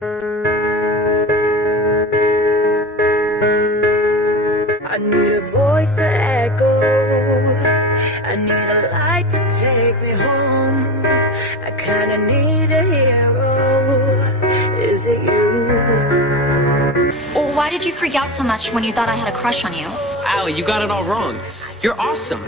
I need a voice to echo. I need a light to take me home. I kinda need a hero. Is it you? Well, why did you freak out so much when you thought I had a crush on you? Allie, you got it all wrong. You're awesome.